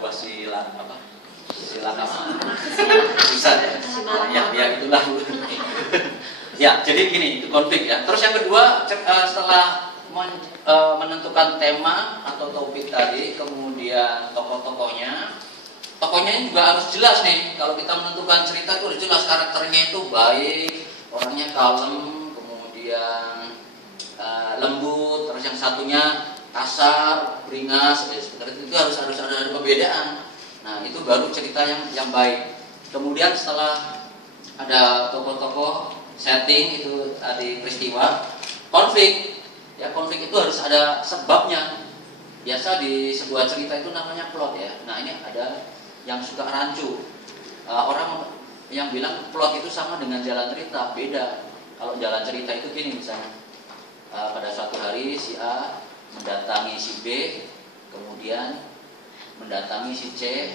sebuah sila apa? Sila apa? Susah ya. Ya itulah. Ya, jadi gini, itu konflik ya. Terus yang kedua, setelah menentukan tema atau topik tadi, kemudian tokoh-tokohnya juga harus jelas nih. Kalau kita menentukan cerita itu harus jelas, karakternya itu baik, orangnya kalem, kemudian lembut, terus yang satunya kasar, beringas, seperti itu harus ada perbedaan. Nah, itu baru cerita yang baik. Kemudian setelah ada tokoh-tokoh, setting itu tadi peristiwa, konflik. Ya, konflik itu harus ada sebabnya. Biasa di sebuah cerita itu namanya plot ya. Nah, ini ada yang suka rancu. Orang yang bilang plot itu sama dengan jalan cerita, beda. Kalau jalan cerita itu gini misalnya, pada suatu hari si A mendatangi si B, kemudian mendatangi si C,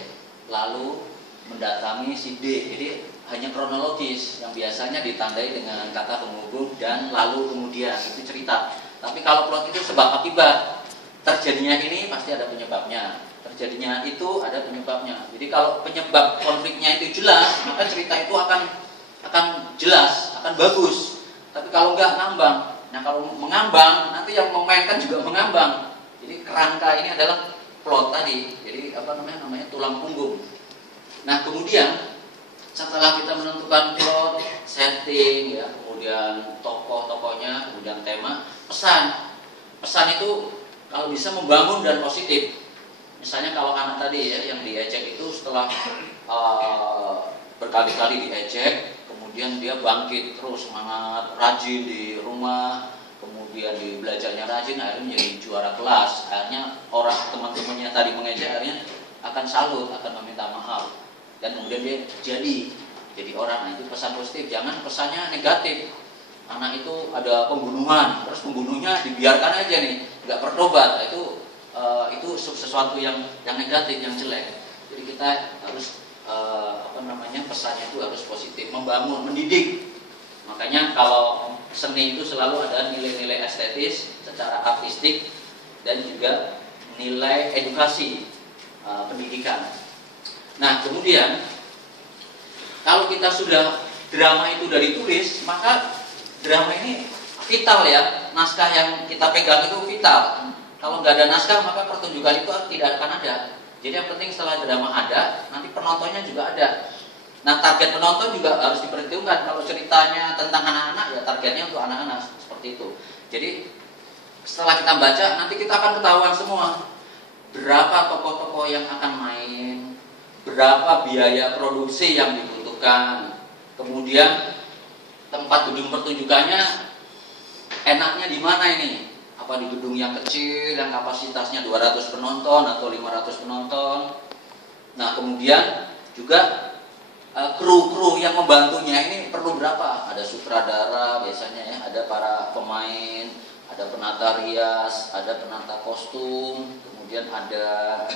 lalu mendatangi si D. Jadi hanya kronologis yang biasanya ditandai dengan kata penghubung dan lalu kemudian, itu cerita. Tapi kalau plot itu sebab akibat. Terjadinya ini pasti ada penyebabnya. Terjadinya itu ada penyebabnya. Jadi kalau penyebab konfliknya itu jelas, maka cerita itu akan jelas, akan bagus. Tapi kalau enggak ngambang. Nah, kalau mengambang, nanti yang memainkan juga mengambang. Jadi kerangka ini adalah plot tadi. Jadi apa namanya tulang punggung. Nah, kemudian setelah kita menentukan plot, setting, ya, kemudian tokoh-tokohnya, kemudian tema, pesan itu kalau bisa membangun dan positif. Misalnya kalau anak tadi ya yang diejek itu setelah berkali-kali diejek, kemudian dia bangkit terus semangat, rajin di rumah, kemudian di belajarnya rajin, akhirnya menjadi juara kelas. Akhirnya orang teman-temannya tadi mengejek, akhirnya akan salut, akan meminta maaf. Dan kemudian dia jadi orang. Nah, itu pesan positif, jangan pesannya negatif. Anak itu ada pembunuhan, terus pembunuhnya dibiarkan aja nih, nggak bertobat. Nah, itu sesuatu yang negatif, yang jelek. Jadi kita harus pesannya itu harus positif, membangun, mendidik. Makanya kalau seni itu selalu ada nilai-nilai estetis secara artistik dan juga nilai edukasi, pendidikan. Nah, kemudian kalau kita sudah drama itu sudah ditulis, maka drama ini vital ya. Naskah yang kita pegang itu vital. Kalau nggak ada naskah, maka pertunjukan itu tidak akan ada. Jadi yang penting setelah drama ada, nanti penontonnya juga ada. Nah, target penonton juga harus diperhitungkan. Kalau ceritanya tentang anak-anak, ya targetnya untuk anak-anak, seperti itu. Jadi setelah kita baca, nanti kita akan ketahuan semua berapa tokoh-tokoh yang akan main, berapa biaya produksi yang dibutuhkan, kemudian tempat gedung pertunjukannya enaknya di mana ini? Apa di gedung yang kecil yang kapasitasnya 200 penonton atau 500 penonton? Nah, kemudian juga kru yang membantunya ini perlu berapa? Ada sutradara biasanya ya, ada para pemain, ada penata rias, ada penata kostum, kemudian ada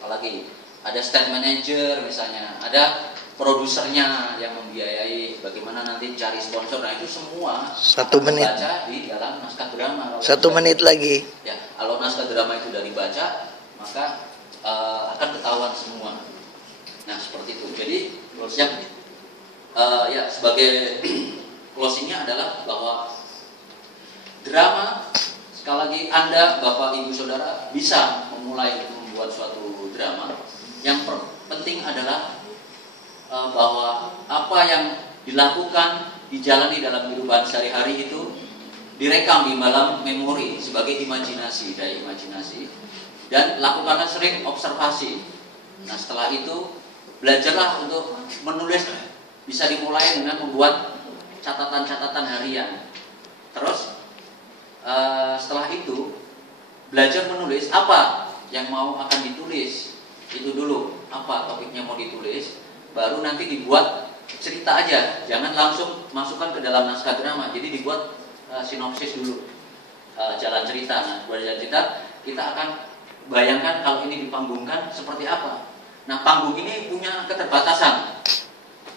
apa lagi? Ada stand manager misalnya, ada produsernya yang membiayai, bagaimana nanti cari sponsor. Nah, itu semua 1 menit dibaca di dalam naskah drama. 1 menit lagi. Ya, kalau naskah drama itu sudah dibaca, maka akan ketahuan semua. Nah, seperti itu. Jadi yang ya sebagai closingnya adalah bahwa drama, sekali lagi Anda, Bapak, Ibu, Saudara bisa memulai membuat suatu drama. Yang penting adalah bahwa apa yang dilakukan, dijalani dalam kehidupan sehari-hari itu direkam di dalam memori sebagai imajinasi, daya imajinasi, dan lakukanlah sering observasi. Nah, setelah itu belajarlah untuk menulis. Bisa dimulai dengan membuat catatan-catatan harian. Terus setelah itu belajar menulis apa yang mau akan ditulis. Itu dulu, apa topiknya mau ditulis, baru nanti dibuat cerita aja, jangan langsung masukkan ke dalam naskah drama. Jadi dibuat sinopsis dulu, jalan cerita. Nah, buat jalan cerita kita akan bayangkan kalau ini dipanggungkan seperti apa. Nah, panggung ini punya keterbatasan,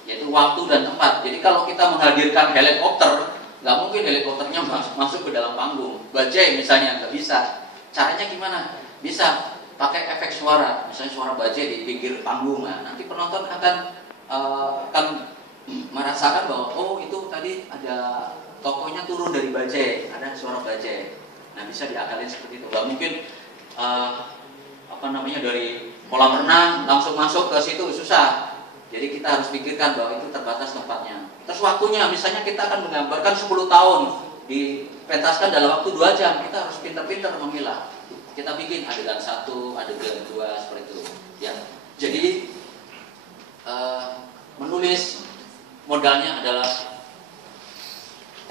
yaitu waktu dan tempat. Jadi kalau kita menghadirkan helikopter, nggak mungkin helikopternya masuk ke dalam panggung. Bajai misalnya nggak bisa. Caranya gimana? Bisa pakai efek suara, misalnya suara bajai di pinggir panggung, nah, nanti penonton akan merasakan bahwa oh itu tadi ada tokohnya turun dari bajai, ada suara bajai. Nah bisa diakalin seperti itu. Gak mungkin dari kolam renang langsung masuk ke situ, susah. Jadi kita harus pikirkan bahwa itu terbatas tempatnya. Terus waktunya, misalnya kita akan menggambarkan 10 tahun, dipentaskan dalam waktu 2 jam, kita harus pintar-pintar memilah. Kita bikin adegan 1, adegan 2, seperti itu. Ya, jadi menulis modalnya adalah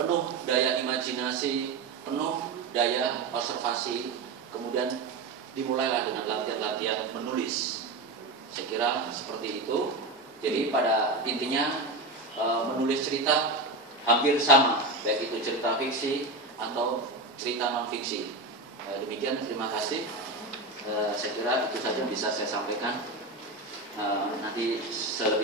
penuh daya imajinasi, penuh daya observasi, kemudian dimulailah dengan latihan-latihan menulis. Saya kira seperti itu. Jadi pada intinya menulis cerita hampir sama, baik itu cerita fiksi atau cerita non fiksi. Demikian, terima kasih. Saya kira itu saja bisa saya sampaikan. Nanti selebihnya